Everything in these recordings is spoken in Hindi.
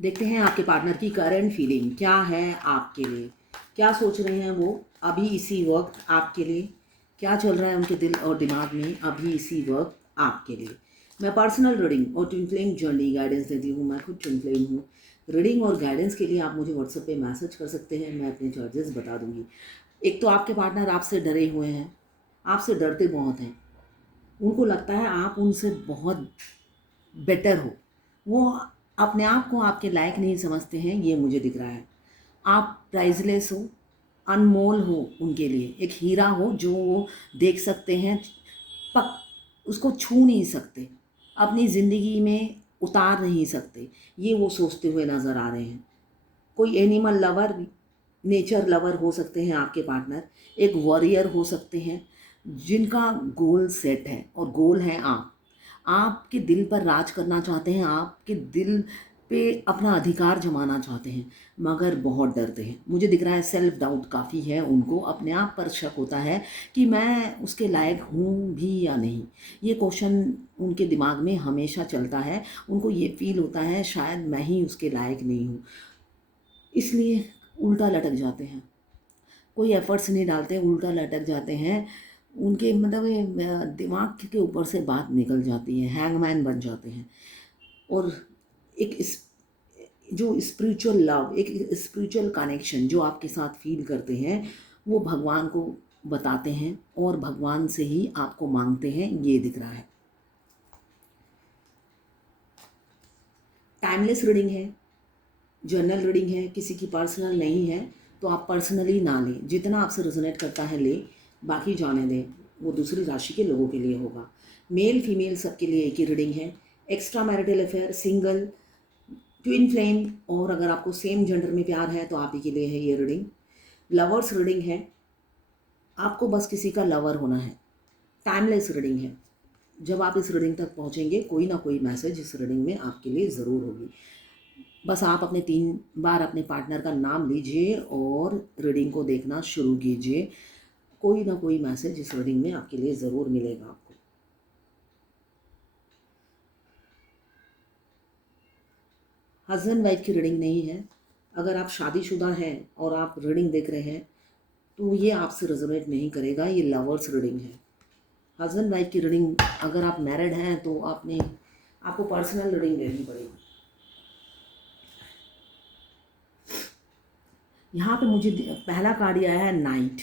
देखते हैं आपके पार्टनर की करंट फीलिंग क्या है आपके लिए, क्या सोच रहे हैं वो अभी इसी वक्त आपके लिए, क्या चल रहा है उनके दिल और दिमाग में अभी इसी वक्त आपके लिए। मैं पर्सनल रीडिंग और ट्विन फ्लेम जर्नी गाइडेंस देती हूँ। मैं खुद ट्विन फ्लेम हूँ। रीडिंग और गाइडेंस के लिए आप मुझे व्हाट्सएप पे मैसेज कर सकते हैं, मैं अपने चार्जेस बता दूंगी। एक तो आपके पार्टनर आपसे डरे हुए हैं, आपसे डरते बहुत हैं। उनको लगता है आप उनसे बहुत बेटर हो। वो अपने आप को आपके लायक नहीं समझते हैं, ये मुझे दिख रहा है। आप प्राइजलेस हो, अनमोल हो, उनके लिए एक हीरा हो जो वो देख सकते हैं, पक उसको छू नहीं सकते, अपनी ज़िंदगी में उतार नहीं सकते। ये वो सोचते हुए नज़र आ रहे हैं। कोई एनिमल लवर भी, नेचर लवर हो सकते हैं आपके पार्टनर। एक वॉरियर हो सकते हैं जिनका गोल सेट है, और गोल है आप। आपके दिल पर राज करना चाहते हैं, आपके दिल पे अपना अधिकार जमाना चाहते हैं, मगर बहुत डरते हैं। मुझे दिख रहा है सेल्फ डाउट काफ़ी है उनको, अपने आप पर शक होता है कि मैं उसके लायक हूँ भी या नहीं। ये क्वेश्चन उनके दिमाग में हमेशा चलता है। उनको ये फील होता है शायद मैं ही उसके लायक नहीं हूँ, इसलिए उल्टा लटक जाते हैं। कोई एफर्ट्स नहीं डालते, उल्टा लटक जाते हैं। उनके मतलब ये दिमाग के ऊपर से बात निकल जाती है, हैंगमैन बन जाते हैं। और एक जो स्पिरिचुअल लव, एक स्पिरिचुअल कनेक्शन जो आपके साथ फील करते हैं, वो भगवान को बताते हैं और भगवान से ही आपको मांगते हैं, ये दिख रहा है। टाइमलेस रीडिंग है, जर्नल रीडिंग है, किसी की पर्सनल नहीं है, तो आप पर्सनली ना लें। जितना आपसे रेजोनेट करता है ले, बाकी जाने दें, वो दूसरी राशि के लोगों के लिए होगा। मेल फीमेल सबके लिए एक ही रीडिंग है। Extra marital affair, single, twin flame, और अगर आपको सेम जेंडर में प्यार है तो आप ही के लिए है ये रीडिंग। लवर्स रीडिंग है, आपको बस किसी का लवर होना है। टाइमलेस रीडिंग है। जब आप इस रीडिंग तक पहुंचेंगे, कोई ना कोई मैसेज इस रीडिंग में आपके लिए ज़रूर होगी। बस आप अपने 3 बार अपने पार्टनर का नाम लीजिए और रीडिंग को देखना शुरू कीजिए। कोई ना कोई मैसेज इस रीडिंग में आपके लिए ज़रूर मिलेगा आपको। हस्बैंड वाइफ की रीडिंग नहीं है। अगर आप शादीशुदा हैं और आप रीडिंग देख रहे हैं तो ये आपसे रेजोनेट नहीं करेगा, ये लवर्स रीडिंग है। हस्बैंड वाइफ की रीडिंग, अगर आप मैरिड हैं तो आपको पर्सनल रीडिंग लेनी पड़ेगी। यहाँ पे मुझे पहला कार्ड आया है नाइट।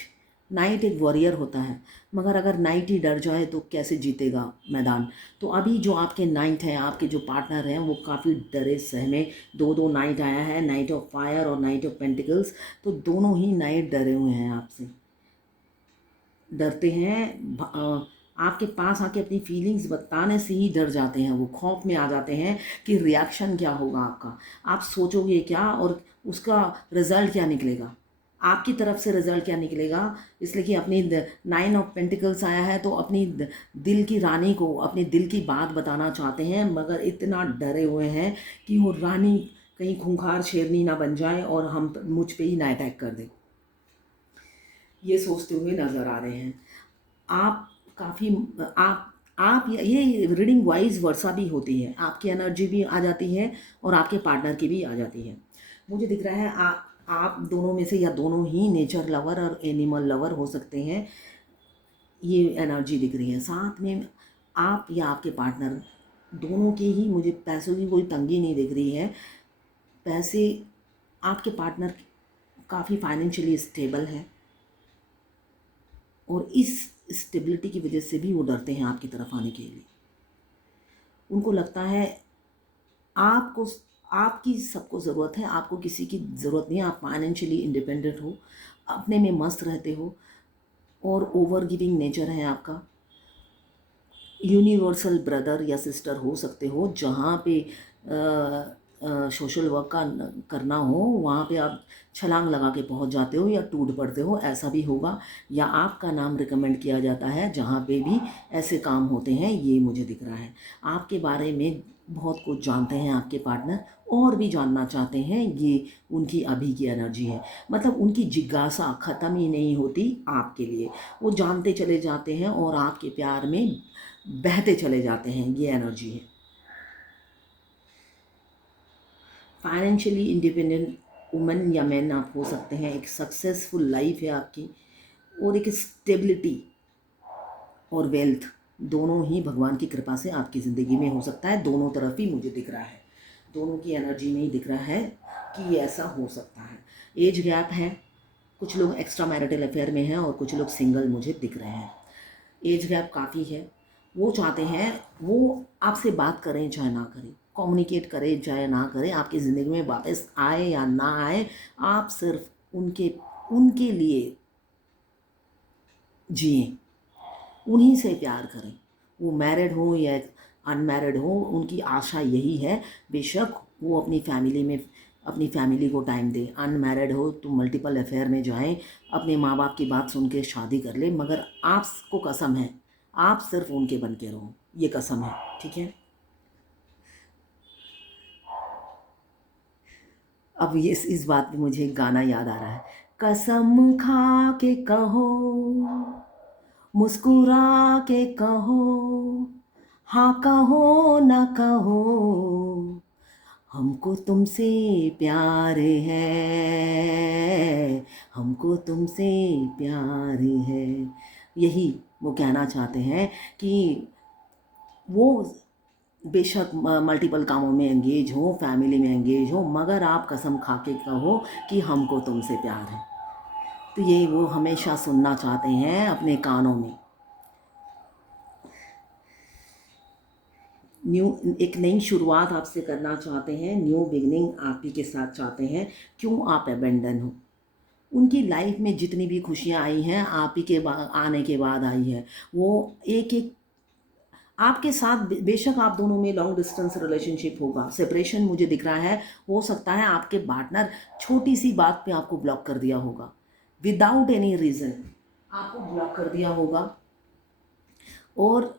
नाइट एक वॉरियर होता है, मगर अगर नाइट ही डर जाए तो कैसे जीतेगा मैदान। तो अभी जो आपके नाइट हैं, आपके जो पार्टनर हैं, वो काफ़ी डरे सहमे। दो दो नाइट आया है, नाइट ऑफ फायर और नाइट ऑफ पेंटिकल्स। तो दोनों ही नाइट डरे हुए हैं आपसे, डरते हैं। आपके पास आके अपनी फीलिंग्स बताने से ही डर जाते हैं। वो खौफ में आ जाते हैं कि रिएक्शन क्या होगा आपका, आप सोचोगे क्या और उसका रिजल्ट क्या निकलेगा, आपकी तरफ से रिजल्ट क्या निकलेगा। इसलिए कि अपनी 9 ऑफ पेंटिकल्स आया है, तो अपनी दिल की रानी को अपने दिल की बात बताना चाहते हैं, मगर इतना डरे हुए हैं कि वो रानी कहीं खूंखार शेरनी ना बन जाए और हम मुझ पे ही ना अटैक कर दे। ये सोचते हुए नज़र आ रहे हैं। आप काफ़ी आप ये रीडिंग वाइज वर्सा भी होती है, आपकी एनर्जी भी आ जाती है और आपके पार्टनर की भी आ जाती है। मुझे दिख रहा है आप दोनों में से या दोनों ही नेचर लवर और एनिमल लवर हो सकते हैं, ये एनर्जी दिख रही है। साथ में आप या आपके पार्टनर दोनों के ही, मुझे पैसों की कोई तंगी नहीं दिख रही है। पैसे, आपके पार्टनर काफ़ी फाइनेंशियली स्टेबल है और इस स्टेबिलिटी की वजह से भी वो डरते हैं आपकी तरफ आने के लिए। उनको लगता है आपको, आपकी सबको ज़रूरत है, आपको किसी की ज़रूरत नहीं है। आप फाइनेंशियली इंडिपेंडेंट हो, अपने में मस्त रहते हो और ओवर गिविंग नेचर है आपका। यूनिवर्सल ब्रदर या सिस्टर हो सकते हो, जहाँ पे सोशल वर्क का करना हो वहाँ पे आप छलांग लगा के पहुँच जाते हो या टूट पड़ते हो, ऐसा भी होगा। या आपका नाम रिकमेंड किया जाता है जहाँ पे भी ऐसे काम होते हैं, ये मुझे दिख रहा है। आपके बारे में बहुत कुछ जानते हैं आपके पार्टनर, और भी जानना चाहते हैं, ये उनकी अभी की एनर्जी है। मतलब उनकी जिज्ञासा ख़त्म ही नहीं होती आपके लिए। वो जानते चले जाते हैं और आपके प्यार में बहते चले जाते हैं, ये एनर्जी है। फाइनेंशियली इंडिपेंडेंट वुमेन या मैन आप हो सकते हैं। एक सक्सेसफुल लाइफ है आपकी, और एक स्टेबिलिटी और वेल्थ दोनों ही भगवान की कृपा से आपकी ज़िंदगी में हो सकता है। दोनों तरफ ही मुझे दिख रहा है, दोनों की एनर्जी में ही दिख रहा है कि ये ऐसा हो सकता है। एज गैप है, कुछ लोग एक्स्ट्रा मैरिटल अफेयर में हैं और कुछ लोग सिंगल मुझे दिख रहे हैं। एज गैप काफ़ी है। वो चाहते हैं वो आपसे बात करें चाहे ना करें, कम्युनिकेट करें चाहे ना करें, आपकी ज़िंदगी में वापस आए या ना आए, आप सिर्फ उनके उनके लिए जिए, उन्हीं से प्यार करें। वो मैरिड हो या अनमैरिड हो, उनकी आशा यही है। बेशक वो अपनी फैमिली को टाइम दे। अनमैरिड हो तो मल्टीपल अफेयर में जाए, अपने माँ बाप की बात सुन के शादी कर ले, मगर आपको कसम है आप सिर्फ उनके बन के रहो, ये कसम है, ठीक है। अब ये इस बात पे मुझे एक गाना याद आ रहा है। कसम खा के कहो, मुस्कुरा के कहो, हाँ कहो ना कहो, हमको तुमसे प्यार है, हमको तुमसे प्यार है। यही वो कहना चाहते हैं कि वो बेशक मल्टीपल कामों में एंगेज हो, फैमिली में एंगेज हो, मगर आप कसम खा के कहो कि हमको तुमसे प्यार है। तो ये वो हमेशा सुनना चाहते हैं अपने कानों में। एक नई शुरुआत आपसे करना चाहते हैं, न्यू बिगनिंग आप ही के साथ चाहते हैं। क्यों आप अबेंडन हो? उनकी लाइफ में जितनी भी खुशियाँ आई हैं आप ही के आने के बाद आई है। वो एक एक आपके साथ बेशक आप दोनों में लॉन्ग डिस्टेंस रिलेशनशिप होगा, सेपरेशन मुझे दिख रहा है। हो सकता है आपके पार्टनर छोटी सी बात पे आपको ब्लॉक कर दिया होगा, विदाउट एनी रीज़न आपको ब्लॉक कर दिया होगा, और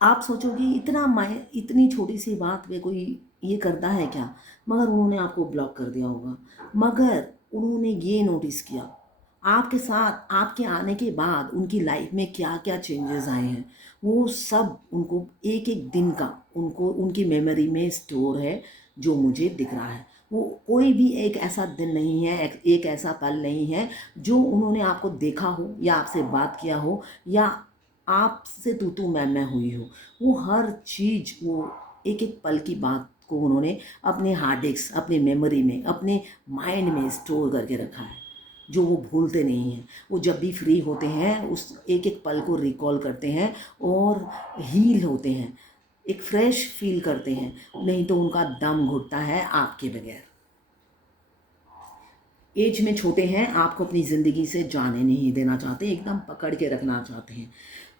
आप सोचोगे इतनी छोटी सी बात पे कोई ये करता है क्या, मगर उन्होंने आपको ब्लॉक कर दिया होगा। मगर उन्होंने ये नोटिस किया आपके साथ आपके आने के बाद उनकी लाइफ में क्या क्या चेंजेस आए हैं, वो सब उनको एक एक दिन का उनको उनकी मेमोरी में स्टोर है, जो मुझे दिख रहा है। वो कोई भी एक ऐसा दिन नहीं है, एक ऐसा पल नहीं है जो उन्होंने आपको देखा हो या आपसे बात किया हो या आपसे तू मैं हुई हो। वो हर चीज़, वो एक एक पल की बात को उन्होंने अपने हार्ड डिस्क, अपने मेमोरी में, अपने माइंड में स्टोर करके रखा है, जो वो भूलते नहीं हैं। वो जब भी फ्री होते हैं उस एक एक पल को रिकॉल करते हैं और हील होते हैं, एक फ्रेश फील करते हैं। नहीं तो उनका दम घुटता है आपके बगैर। एज में छोटे हैं, आपको अपनी ज़िंदगी से जाने नहीं देना चाहते, एकदम पकड़ के रखना चाहते हैं।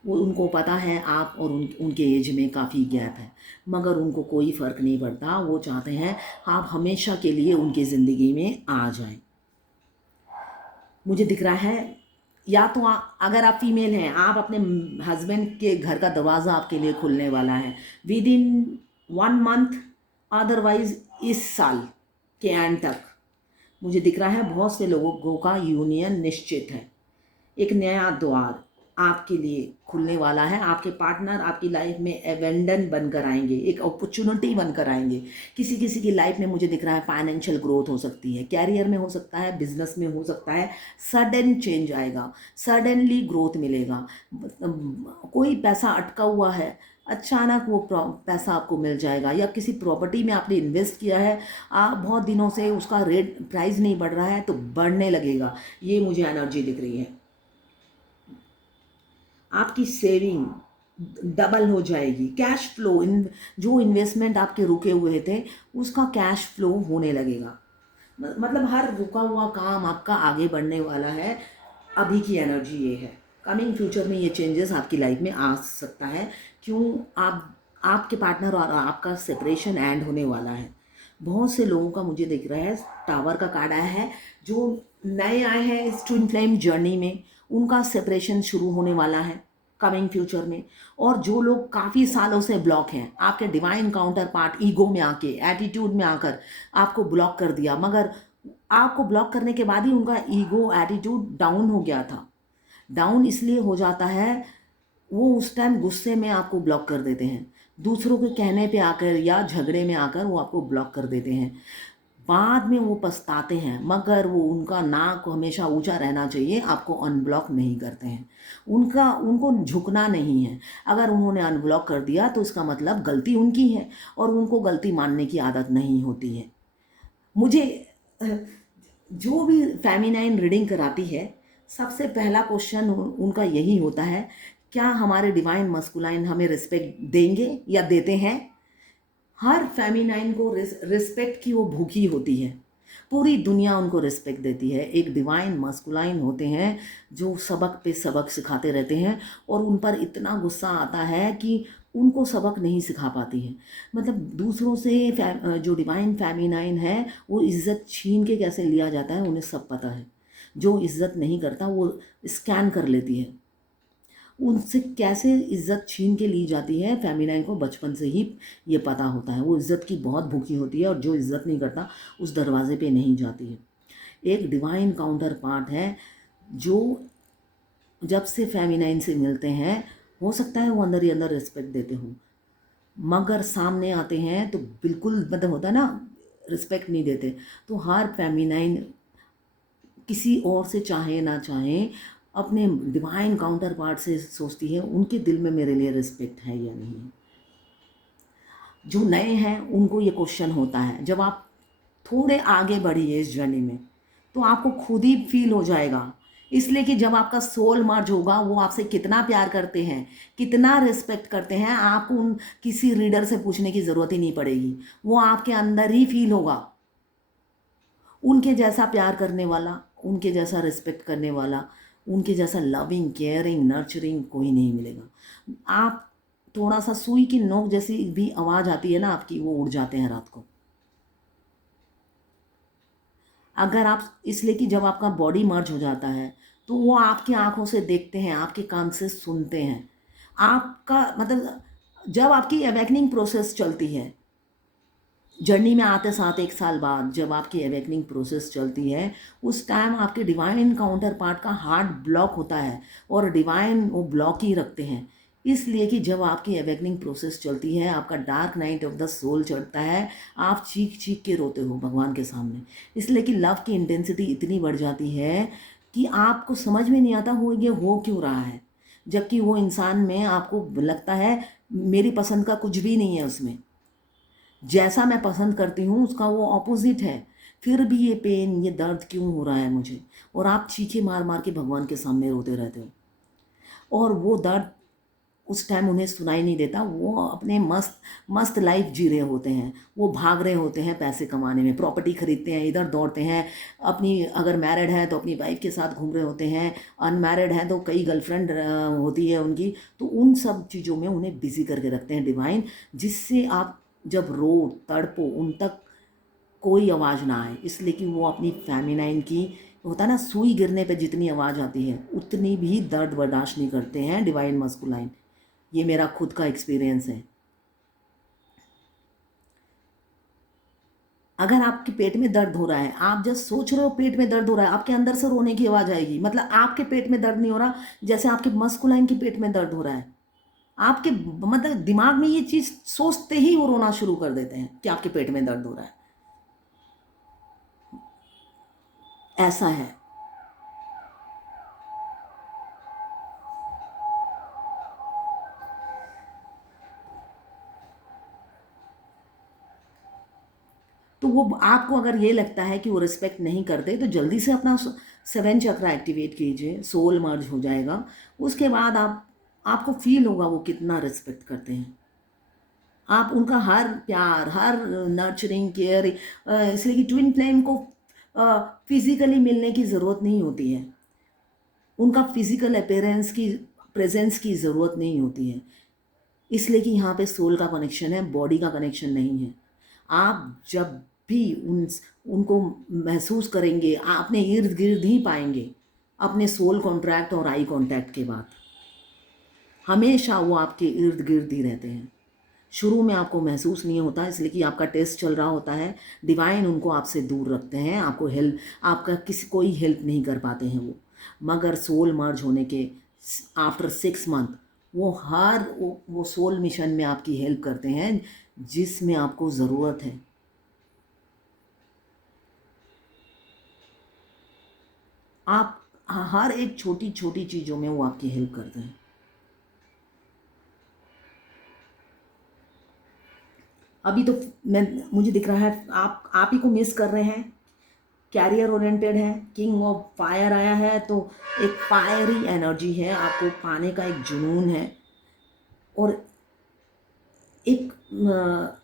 वो उनको पता है आप और उनके एज में काफ़ी गैप है, मगर उनको कोई फ़र्क नहीं पड़ता। वो चाहते हैं आप हमेशा के लिए उनकी ज़िंदगी में आ जाएं। मुझे दिख रहा है या तो अगर आप फीमेल हैं, आप अपने हस्बैंड के घर का दरवाज़ा आपके लिए खुलने वाला है विद इन 1 मंथ, अदरवाइज इस साल के एंड तक। मुझे दिख रहा है बहुत से लोगों का यूनियन निश्चित है। एक नया द्वार आपके लिए खुलने वाला है। आपके पार्टनर आपकी लाइफ में एवेंडन बनकर आएंगे, एक अपॉर्चुनिटी बनकर आएंगे। किसी किसी की लाइफ में मुझे दिख रहा है फाइनेंशियल ग्रोथ हो सकती है, कैरियर में हो सकता है, बिजनेस में हो सकता है। सडन चेंज आएगा, सडनली ग्रोथ मिलेगा। कोई पैसा अटका हुआ है, अचानक वो पैसा आपको मिल जाएगा। या किसी प्रॉपर्टी में आपने इन्वेस्ट किया है, आप बहुत दिनों से उसका रेट प्राइस नहीं बढ़ रहा है तो बढ़ने लगेगा। ये मुझे एनर्जी दिख रही है। आपकी सेविंग डबल हो जाएगी, कैश फ्लो, जो इन्वेस्टमेंट आपके रुके हुए थे उसका कैश फ्लो होने लगेगा। मतलब हर रुका हुआ काम आपका आगे बढ़ने वाला है। अभी की एनर्जी ये है। कमिंग फ्यूचर में ये चेंजेस आपकी लाइफ में आ सकता है। क्यों? आपके पार्टनर और आपका सेपरेशन एंड होने वाला है। बहुत से लोगों का मुझे दिख रहा है, टावर का कार्ड आया है, जो नए आए हैं इस ट्विन फ्लेम जर्नी में, उनका सेपरेशन शुरू होने वाला है कमिंग फ्यूचर में। और जो लोग काफ़ी सालों से ब्लॉक हैं, आपके डिवाइन काउंटर पार्ट ईगो में आके, एटीट्यूड में आकर आपको ब्लॉक कर दिया, मगर आपको ब्लॉक करने के बाद ही उनका ईगो एटीट्यूड डाउन हो गया था। डाउन इसलिए हो जाता है, वो उस टाइम गुस्से में आपको ब्लॉक कर देते हैं, दूसरों के कहने पे आकर या झगड़े में आकर वो आपको ब्लॉक कर देते हैं। बाद में वो पछताते हैं, मगर वो उनका नाक हमेशा ऊंचा रहना चाहिए, आपको अनब्लॉक नहीं करते हैं। उनको झुकना नहीं है। अगर उन्होंने अनब्लॉक कर दिया तो इसका मतलब गलती उनकी है और उनको गलती मानने की आदत नहीं होती है। मुझे जो भी फेमिनाइन रीडिंग कराती है, सबसे पहला क्वेश्चन उनका यही होता है, क्या हमारे डिवाइन मस्कुलाइन हमें रिस्पेक्ट देंगे या देते हैं। हर फेमिनाइन को रिस्पेक्ट की वो भूखी होती है। पूरी दुनिया उनको रिस्पेक्ट देती है। एक डिवाइन मस्कुलाइन होते हैं जो सबक पे सबक सिखाते रहते हैं और उन पर इतना गुस्सा आता है कि उनको सबक नहीं सिखा पाती है। मतलब दूसरों से जो डिवाइन फेमिनाइन है वो इज़्ज़त छीन के कैसे लिया जाता है उन्हें सब पता है। जो इज़्ज़त नहीं करता वो स्कैन कर लेती है। उनसे कैसे इज़्ज़त छीन के ली जाती है, फेमिनाइन को बचपन से ही ये पता होता है। वो इज़्ज़त की बहुत भूखी होती है और जो इज़्ज़त नहीं करता उस दरवाजे पे नहीं जाती है। एक डिवाइन काउंटर पार्ट है जो जब से फेमिनाइन से मिलते हैं, हो सकता है वो अंदर ही अंदर रिस्पेक्ट देते हो, मगर सामने आते हैं तो बिल्कुल मतलब होता है ना, रिस्पेक्ट नहीं देते। तो हर फेमिनाइन किसी और से चाहे ना चाहे अपने डिवाइन काउंटर पार्ट से सोचती है उनके दिल में मेरे लिए रिस्पेक्ट है या नहीं। जो नए हैं उनको ये क्वेश्चन होता है। जब आप थोड़े आगे बढ़िए इस जर्नी में तो आपको खुद ही फील हो जाएगा। इसलिए कि जब आपका सोल मर्ज होगा वो आपसे कितना प्यार करते हैं, कितना रिस्पेक्ट करते हैं, आपको उन किसी रीडर से पूछने की ज़रूरत ही नहीं पड़ेगी। वो आपके अंदर ही फील होगा। उनके जैसा प्यार करने वाला, उनके जैसा रिस्पेक्ट करने वाला, उनके जैसा लविंग केयरिंग नर्चरिंग कोई नहीं मिलेगा। आप थोड़ा सा सुई की नोक जैसी भी आवाज़ आती है ना आपकी, वो उड़ जाते हैं रात को। अगर आप इसलिए कि जब आपका बॉडी मर्ज हो जाता है तो वो आपकी आंखों से देखते हैं, आपके कान से सुनते हैं। आपका मतलब जब आपकी अवेकनिंग प्रोसेस चलती है, जर्नी में आते साथ 1 साल बाद जब आपकी अवेकनिंग प्रोसेस चलती है, उस टाइम आपके डिवाइन काउंटर पार्ट का हार्ट ब्लॉक होता है और डिवाइन वो ब्लॉक ही रखते हैं। इसलिए कि जब आपकी अवेकनिंग प्रोसेस चलती है, आपका dark night of the soul चढ़ता है, आप चीख चीख के रोते हो भगवान के सामने। इसलिए कि लव की इंटेंसिटी इतनी बढ़ जाती है कि आपको समझ में नहीं आता हो ये हो क्यों रहा है, जबकि वो इंसान में आपको लगता है मेरी पसंद का कुछ भी नहीं है उसमें, जैसा मैं पसंद करती हूँ उसका वो ऑपोजिट है। फिर भी ये पेन ये दर्द क्यों हो रहा है मुझे, और आप चीखे मार मार के भगवान के सामने रोते रहते हो। और वो दर्द उस टाइम उन्हें सुनाई नहीं देता। वो अपने मस्त मस्त लाइफ जी रहे होते हैं। वो भाग रहे होते हैं पैसे कमाने में, प्रॉपर्टी खरीदते हैं, इधर दौड़ते हैं, अपनी अगर मैरिड है तो अपनी वाइफ के साथ घूम रहे होते हैं, अनमैरिड है तो कई गर्लफ्रेंड होती है उनकी। तो उन सब चीज़ों में उन्हें बिजी करके रखते हैं डिवाइन, जिससे आप जब रो तड़पो उन तक कोई आवाज़ ना आए। इसलिए कि वो अपनी फेमिनाइन की होता है ना, सुई गिरने पे जितनी आवाज़ आती है उतनी भी दर्द बर्दाश्त नहीं करते हैं डिवाइन मस्कुलाइन। ये मेरा खुद का एक्सपीरियंस है। अगर आपके पेट में दर्द हो रहा है, आप जस्ट सोच रहे हो पेट में दर्द हो रहा है, आपके अंदर से रोने की आवाज़ आएगी। मतलब आपके पेट में दर्द नहीं हो रहा, जैसे आपके मस्कुलाइन के पेट में दर्द हो रहा है। आपके मतलब दिमाग में ये चीज़ सोचते ही वो रोना शुरू कर देते हैं कि आपके पेट में दर्द हो रहा है। ऐसा है। तो वो आपको अगर ये लगता है कि वो रिस्पेक्ट नहीं करते तो जल्दी से अपना 7 चक्रा एक्टिवेट कीजिए, सोल मर्ज हो जाएगा। उसके बाद आपको फील होगा वो कितना रिस्पेक्ट करते हैं। आप उनका हर प्यार हर नर्चरिंग केयर, इसलिए कि ट्विन फ्लेम को फिजिकली मिलने की ज़रूरत नहीं होती है, उनका फिजिकल अपेयरेंस की प्रेजेंस की ज़रूरत नहीं होती है। इसलिए कि यहाँ पे सोल का कनेक्शन है, बॉडी का कनेक्शन नहीं है। आप जब भी उनको महसूस करेंगे, अपने इर्द गिर्द ही पाएंगे अपने सोल कॉन्ट्रैक्ट और आई कांटेक्ट के बाद। हमेशा वो आपके इर्द गिर्द ही रहते हैं। शुरू में आपको महसूस नहीं होता, इसलिए कि आपका टेस्ट चल रहा होता है। डिवाइन उनको आपसे दूर रखते हैं, आपको हेल्प आपका किसी कोई हेल्प नहीं कर पाते हैं वो। मगर सोल मर्ज होने के आफ्टर 6 मंथ वो सोल मिशन में आपकी हेल्प करते हैं जिसमें आपको ज़रूरत है। आप हर एक छोटी छोटी चीज़ों में वो आपकी हेल्प करते हैं। अभी तो मुझे दिख रहा है आप ही को मिस कर रहे हैं। कैरियर ओरिएंटेड है, किंग ऑफ फायर आया है, तो एक फायरी एनर्जी है, आपको पाने का एक जुनून है। और एक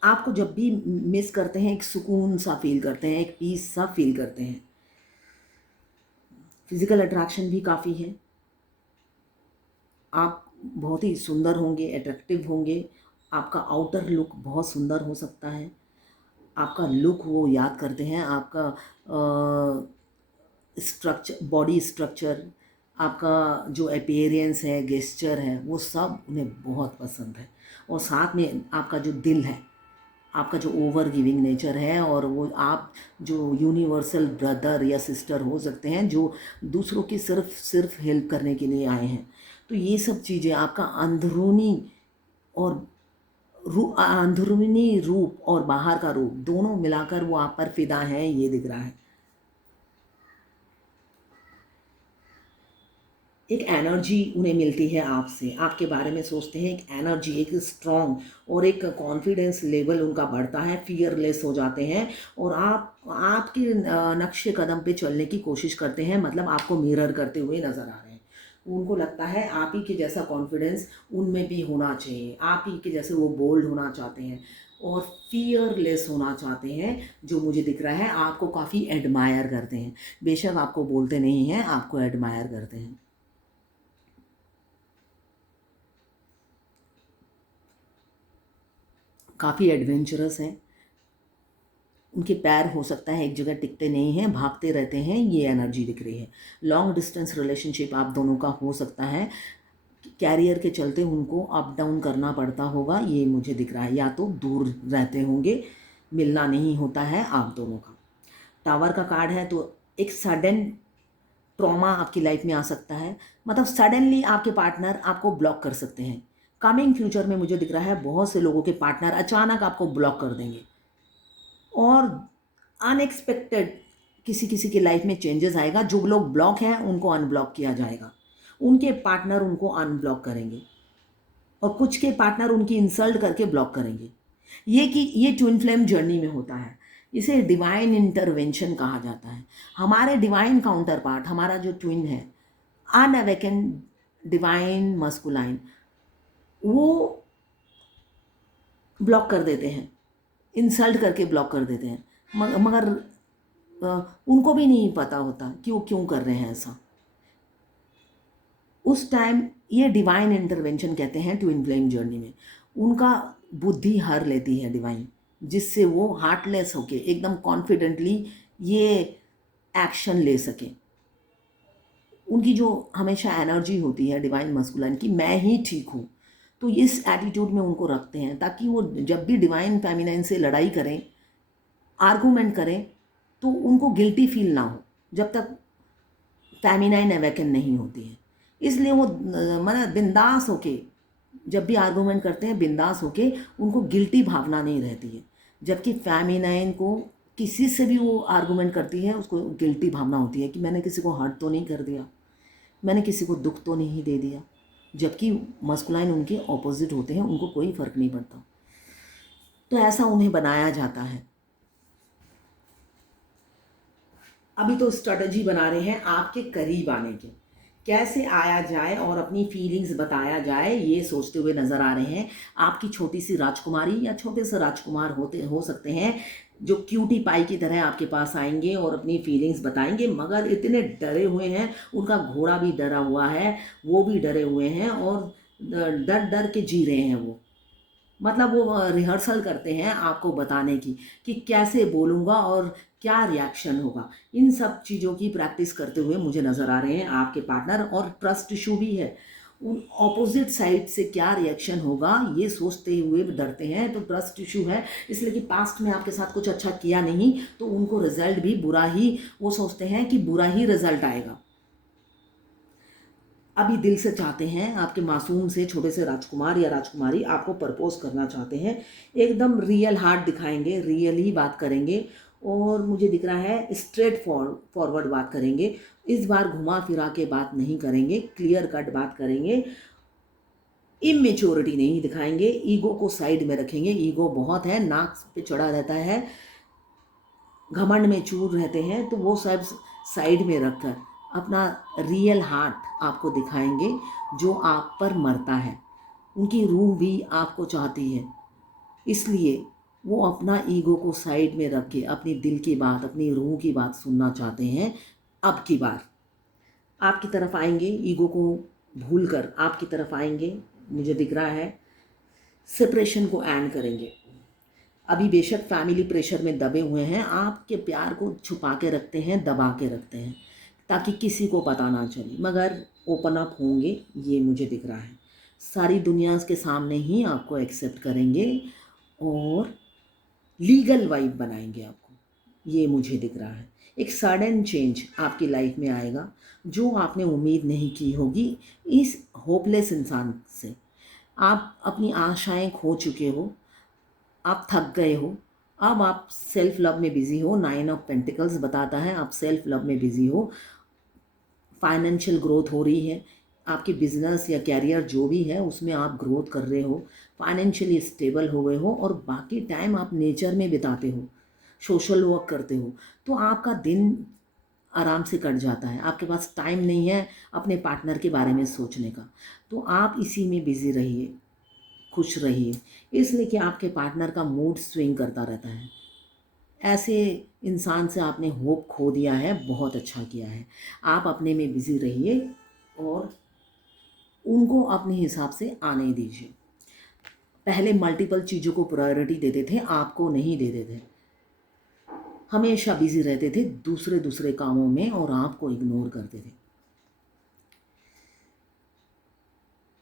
आपको जब भी मिस करते हैं एक सुकून सा फील करते हैं, एक पीस सा फील करते हैं। फिजिकल अट्रैक्शन भी काफ़ी है। आप बहुत ही सुंदर होंगे, अट्रैक्टिव होंगे। आपका आउटर लुक बहुत सुंदर हो सकता है। आपका लुक वो याद करते हैं, आपका स्ट्रक्चर, बॉडी स्ट्रक्चर, आपका जो अपीयरेंस है, गेस्चर है, वो सब उन्हें बहुत पसंद है। और साथ में आपका जो दिल है, आपका जो ओवर गिविंग नेचर है, और वो आप जो यूनिवर्सल ब्रदर या सिस्टर हो सकते हैं जो दूसरों की सिर्फ हेल्प करने के लिए आए हैं। तो ये सब चीज़ें आपका और अंदरूनी रूप और बाहर का रूप दोनों मिलाकर वो आप पर फिदा है, ये दिख रहा है। एक एनर्जी उन्हें मिलती है आपसे, आपके बारे में सोचते हैं, एक एनर्जी, एक स्ट्रॉन्ग और एक कॉन्फिडेंस लेवल उनका बढ़ता है, फियरलेस हो जाते हैं। और आपके नक्शे कदम पे चलने की कोशिश करते हैं, मतलब आपको मिरर करते हुए नज़र आ रहे हैं। उनको लगता है आप ही के जैसा कॉन्फिडेंस उनमें भी होना चाहिए, आप ही के जैसे वो बोल्ड होना चाहते हैं और फियरलेस होना चाहते हैं। जो मुझे दिख रहा है आपको काफ़ी एडमायर करते हैं, बेशक आपको बोलते नहीं हैं, आपको एडमायर करते हैं। काफ़ी एडवेंचरस हैं। उनके पैर हो सकता है एक जगह टिकते नहीं हैं, भागते रहते हैं, ये एनर्जी दिख रही है। लॉन्ग डिस्टेंस रिलेशनशिप आप दोनों का हो सकता है। कैरियर के चलते उनको अप डाउन करना पड़ता होगा, ये मुझे दिख रहा है। या तो दूर रहते होंगे, मिलना नहीं होता है आप दोनों का। टावर का कार्ड है, तो एक सडन ट्रॉमा आपकी लाइफ में आ सकता है, मतलब सडनली आपके पार्टनर आपको ब्लॉक कर सकते हैं। कमिंग फ्यूचर में मुझे दिख रहा है बहुत से लोगों के पार्टनर अचानक आपको ब्लॉक कर देंगे और अनएक्सपेक्टेड किसी किसी की लाइफ में चेंजेस आएगा। जो लोग ब्लॉक हैं उनको अनब्लॉक किया जाएगा, उनके पार्टनर उनको अनब्लॉक करेंगे और कुछ के पार्टनर उनकी इंसल्ट करके ब्लॉक करेंगे। ये ट्विन फ्लेम जर्नी में होता है। इसे डिवाइन इंटरवेंशन कहा जाता है। हमारे डिवाइन काउंटर पार्ट, हमारा जो ट्विन है, अनअवेकन डिवाइन मस्कुलाइन, वो ब्लॉक कर देते हैं, इंसल्ट करके ब्लॉक कर देते हैं। मगर उनको भी नहीं पता होता कि वो क्यों कर रहे हैं ऐसा। उस टाइम ये डिवाइन इंटरवेंशन कहते हैं ट्विन फ्लेम जर्नी में। उनका बुद्धि हर लेती है डिवाइन, जिससे वो हार्टलेस होके एकदम कॉन्फिडेंटली ये एक्शन ले सके। उनकी जो हमेशा एनर्जी होती है डिवाइन मस्कुलाइन की, मैं ही ठीक हूँ, तो इस एटीट्यूड में उनको रखते हैं ताकि वो जब भी डिवाइन फेमिनाइन से लड़ाई करें, आर्गूमेंट करें, तो उनको गिल्टी फील ना हो जब तक फेमिनाइन अवेकन नहीं होती है। इसलिए वो मतलब बिंदास होके जब भी आर्गूमेंट करते हैं, बिंदास होके, उनको गिल्टी भावना नहीं रहती है। जबकि फेमिनाइन को किसी से भी वो आर्गूमेंट करती है, उसको गिल्टी भावना होती है कि मैंने किसी को हर्ट तो नहीं कर दिया, मैंने किसी को दुख तो नहीं दे दिया। जबकि मस्कुलाइन उनके ऑपोजिट होते हैं, उनको कोई फ़र्क नहीं पड़ता। तो ऐसा उन्हें बनाया जाता है। अभी तो स्ट्रेटजी बना रहे हैं आपके करीब आने के, कैसे आया जाए और अपनी फीलिंग्स बताया जाए, ये सोचते हुए नज़र आ रहे हैं। आपकी छोटी सी राजकुमारी या छोटे से राजकुमार हो सकते हैं जो क्यूटी पाई की तरह आपके पास आएंगे और अपनी फीलिंग्स बताएंगे, मगर इतने डरे हुए हैं, उनका घोड़ा भी डरा हुआ है, वो भी डरे हुए हैं और डर डर के जी रहे हैं। वो मतलब वो रिहर्सल करते हैं आपको बताने की कि कैसे बोलूँगा और क्या रिएक्शन होगा। इन सब चीज़ों की प्रैक्टिस करते हुए मुझे नज़र आ रहे हैं आपके पार्टनर। और ट्रस्ट इशू भी है, उन ऑपोजिट साइड से क्या रिएक्शन होगा ये सोचते हुए डरते हैं, तो ट्रस्ट इशू है। इसलिए कि पास्ट में आपके साथ कुछ अच्छा किया नहीं, तो उनको रिजल्ट भी बुरा ही, वो सोचते हैं कि बुरा ही रिजल्ट आएगा। अभी दिल से चाहते हैं, आपके मासूम से छोटे से राजकुमार या राजकुमारी आपको प्रपोज करना चाहते हैं। एकदम रियल हार्ट दिखाएंगे, रियल ही बात करेंगे और मुझे दिख रहा है स्ट्रेट फॉरवर्ड बात करेंगे। इस बार घुमा फिरा के बात नहीं करेंगे, क्लियर कट बात करेंगे। इमेच्योरिटी नहीं दिखाएंगे, ईगो को साइड में रखेंगे। ईगो बहुत है, नाक पे चढ़ा रहता है, घमंड में चूर रहते हैं, तो वो सब साइड में रखकर अपना रियल हार्ट आपको दिखाएंगे जो आप पर मरता है। उनकी रूह भी आपको चाहती है, इसलिए वो अपना ईगो को साइड में रख के अपनी दिल की बात, अपनी रूह की बात सुनना चाहते हैं। अब की बार आपकी तरफ आएंगे, ईगो को भूलकर आपकी तरफ आएंगे। मुझे दिख रहा है सेपरेशन को एंड करेंगे। अभी बेशक फैमिली प्रेशर में दबे हुए हैं, आपके प्यार को छुपा के रखते हैं, दबा के रखते हैं ताकि किसी को पता ना चले, मगर ओपन अप होंगे, ये मुझे दिख रहा है। सारी दुनिया के सामने ही आपको एक्सेप्ट करेंगे और लीगल वाइफ बनाएंगे आपको, ये मुझे दिख रहा है। एक सडन चेंज आपकी लाइफ में आएगा जो आपने उम्मीद नहीं की होगी। इस होपलेस इंसान से आप अपनी आशाएं खो चुके हो, आप थक गए हो, अब आप सेल्फ लव में बिजी हो। 9 ऑफ पेंटिकल्स बताता है आप सेल्फ लव में बिजी हो। फाइनेंशियल ग्रोथ हो रही है, आपके बिजनेस या कैरियर जो भी है उसमें आप ग्रोथ कर रहे हो, फाइनेंशियली स्टेबल हो गए हो और बाकी टाइम आप नेचर में बिताते हो, सोशल वर्क करते हो, तो आपका दिन आराम से कट जाता है। आपके पास टाइम नहीं है अपने पार्टनर के बारे में सोचने का, तो आप इसी में बिजी रहिए, खुश रहिए, इसलिए कि आपके पार्टनर का मूड स्विंग करता रहता है। ऐसे इंसान से आपने होप खो दिया है, बहुत अच्छा किया है। आप अपने में बिजी रहिए और उनको अपने हिसाब से आने दीजिए। पहले मल्टीपल चीज़ों को प्रायोरिटी देते थे, आपको नहीं देते थे, हमेशा बिजी रहते थे दूसरे दूसरे कामों में और आपको इग्नोर करते थे।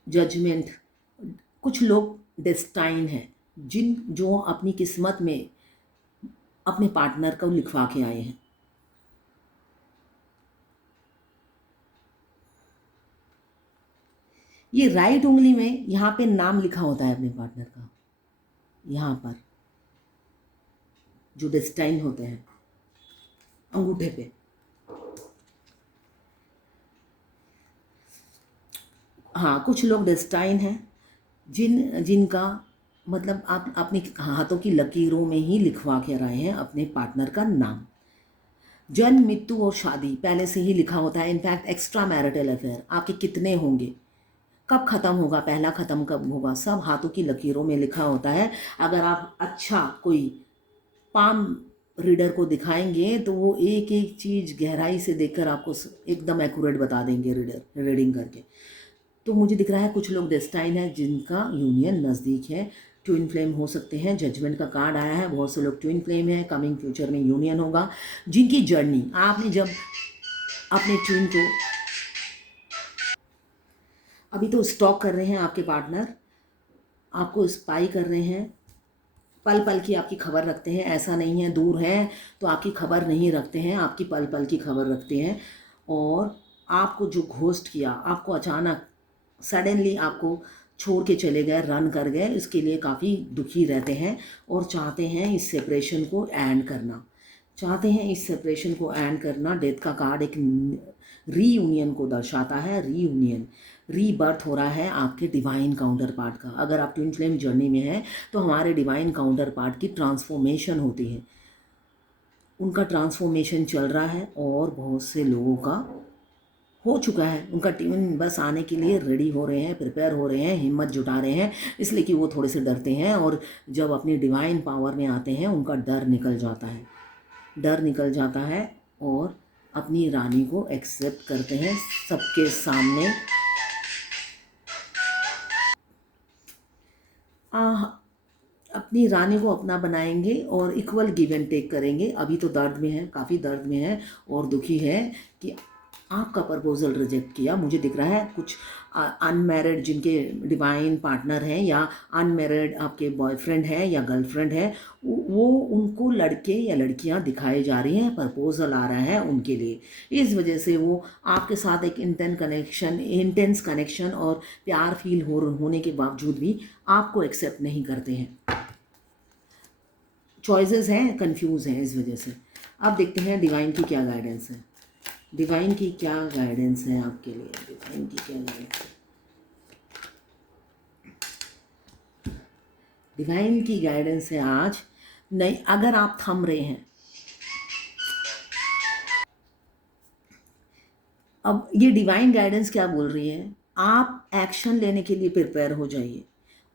जजमेंट, कुछ लोग डेस्टाइन हैं जो अपनी किस्मत में अपने पार्टनर को लिखवा के आए हैं। ये राइट उंगली में यहाँ पे नाम लिखा होता है अपने पार्टनर का, यहाँ पर जो डेस्टाइन होते हैं अंगूठे पे। हाँ, कुछ लोग डेस्टाइन हैं जिनका मतलब आप अपने हाथों की लकीरों में ही लिखवा के आए हैं अपने पार्टनर का नाम। जन्म, मृत्यु और शादी पहले से ही लिखा होता है। इनफैक्ट एक्स्ट्रा मैरिटल अफेयर आपके कितने होंगे, कब ख़त्म होगा, पहला ख़त्म कब होगा, सब हाथों की लकीरों में लिखा होता है। अगर आप अच्छा कोई पाम रीडर को दिखाएंगे तो वो एक एक चीज़ गहराई से देखकर आपको एकदम एक्यूरेट बता देंगे रीडिंग करके। तो मुझे दिख रहा है कुछ लोग डेस्टाइन है जिनका यूनियन नज़दीक है, ट्विन फ्लेम हो सकते हैं। जजमेंट का कार्ड आया है, बहुत से लोग ट्विन फ्लेम है, कमिंग फ्यूचर में यूनियन होगा। जिनकी जर्नी आपने जब अपने ट्विन को अभी तो स्टॉक कर रहे हैं, आपके पार्टनर आपको स्पाई कर रहे हैं, पल पल की आपकी खबर रखते हैं। ऐसा नहीं है दूर है तो आपकी खबर नहीं रखते हैं, आपकी पल पल की खबर रखते हैं। और आपको जो घोस्ट किया, आपको अचानक सडनली आपको छोड़ के चले गए, रन कर गए, इसके लिए काफ़ी दुखी रहते हैं और चाहते हैं इस सेपरेशन को एंड करना, चाहते हैं इस सेपरेशन को एंड करना। डेथ का कार्ड एक रीयूनियन को दर्शाता है, रीयूनियन, रीबर्थ हो रहा है आपके डिवाइन काउंटर पार्ट का। अगर आप ट्विन फ्लेम जर्नी में हैं तो हमारे डिवाइन काउंटर पार्ट की ट्रांसफॉर्मेशन होती है, उनका ट्रांसफॉर्मेशन चल रहा है और बहुत से लोगों का हो चुका है। उनका ट्विन बस आने के लिए रेडी हो रहे हैं, प्रिपेयर हो रहे हैं, हिम्मत जुटा रहे हैं, इसलिए कि वो थोड़े से डरते हैं और जब अपनी डिवाइन पावर में आते हैं उनका डर निकल जाता है, डर निकल जाता है और अपनी रानी को एक्सेप्ट करते हैं सबके सामने। अपनी रानी को अपना बनाएंगे और इक्वल गिव एंड टेक करेंगे। अभी तो दर्द में है, काफ़ी दर्द में है और दुखी है कि आपका प्रपोजल रिजेक्ट किया। मुझे दिख रहा है कुछ अनमैरिड जिनके डिवाइन पार्टनर हैं या अनमैरिड आपके बॉयफ्रेंड है या गर्लफ्रेंड है, वो उनको लड़के या लड़कियां दिखाए जा रही हैं, प्रपोजल आ रहा है उनके लिए। इस वजह से वो आपके साथ एक इंटेंस कनेक्शन और प्यार फील होने के बावजूद भी आपको एक्सेप्ट नहीं करते हैं। चॉइसेस हैं, कंफ्यूज हैं इस वजह से। अब देखते हैं डिवाइन की क्या गाइडेंस है। डिवाइन की क्या गाइडेंस है आपके लिए, डिवाइन की क्या गाइडेंस है। डिवाइन की गाइडेंस है आज, नहीं अगर आप थम रहे हैं, अब ये डिवाइन गाइडेंस क्या बोल रही है, आप एक्शन लेने के लिए प्रिपेयर हो जाइए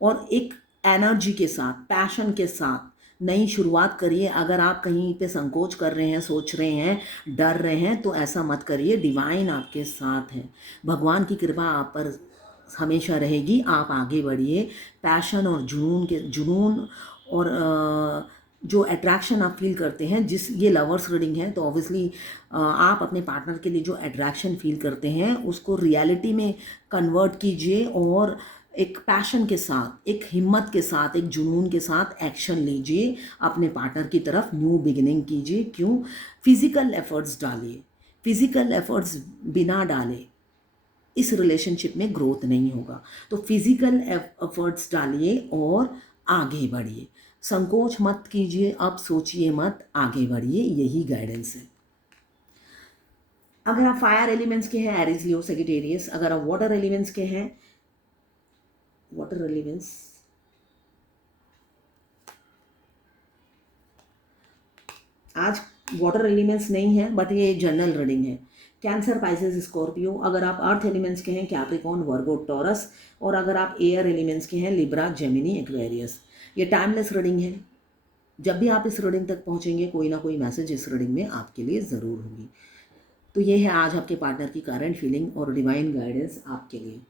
और एक एनर्जी के साथ, पैशन के साथ नई शुरुआत करिए। अगर आप कहीं पे संकोच कर रहे हैं, सोच रहे हैं, डर रहे हैं, तो ऐसा मत करिए। डिवाइन आपके साथ है, भगवान की कृपा आप पर हमेशा रहेगी। आप आगे बढ़िए। पैशन और जुनून और जो अट्रैक्शन आप फील करते हैं, जिस ये लवर्स रीडिंग है तो ऑब्वियसली आप अपने पार्टनर के लिए जो अट्रैक्शन फील करते हैं उसको रियलिटी में कन्वर्ट कीजिए और एक पैशन के साथ, एक हिम्मत के साथ, एक जुनून के साथ एक्शन लीजिए अपने पार्टनर की तरफ, न्यू बिगिनिंग कीजिए। क्यों? फिजिकल एफर्ट्स डालिए। फिजिकल एफर्ट्स बिना डाले इस रिलेशनशिप में ग्रोथ नहीं होगा। तो फिजिकल एफर्ट्स डालिए और आगे बढ़िए। संकोच मत कीजिए, अब सोचिए मत, आगे बढ़िए। यही गाइडेंस है। अगर आप फायर एलिमेंट्स के हैं, एरीज, लियो, सैजिटेरियस। अगर आप वाटर एलिमेंट्स के हैं, वाटर एलिमेंट्स, आज वाटर एलिमेंट्स नहीं है बट ये जनरल रीडिंग है। Cancer, Pisces, Scorpio. अगर आप अर्थ एलिमेंट्स के हैं, कैप्रिकॉर्न, वर्गो, टॉरस। और अगर आप एयर एलिमेंट्स के हैं, लिब्रा, जेमिनी, एक्वेरियस। ये टाइमलेस रीडिंग है। जब भी आप इस रीडिंग तक पहुंचेंगे, कोई ना कोई मैसेज इस रीडिंग में आपके लिए ज़रूर होगी। तो ये है आज आपके पार्टनर की करंट फीलिंग और डिवाइन गाइडेंस आपके लिए।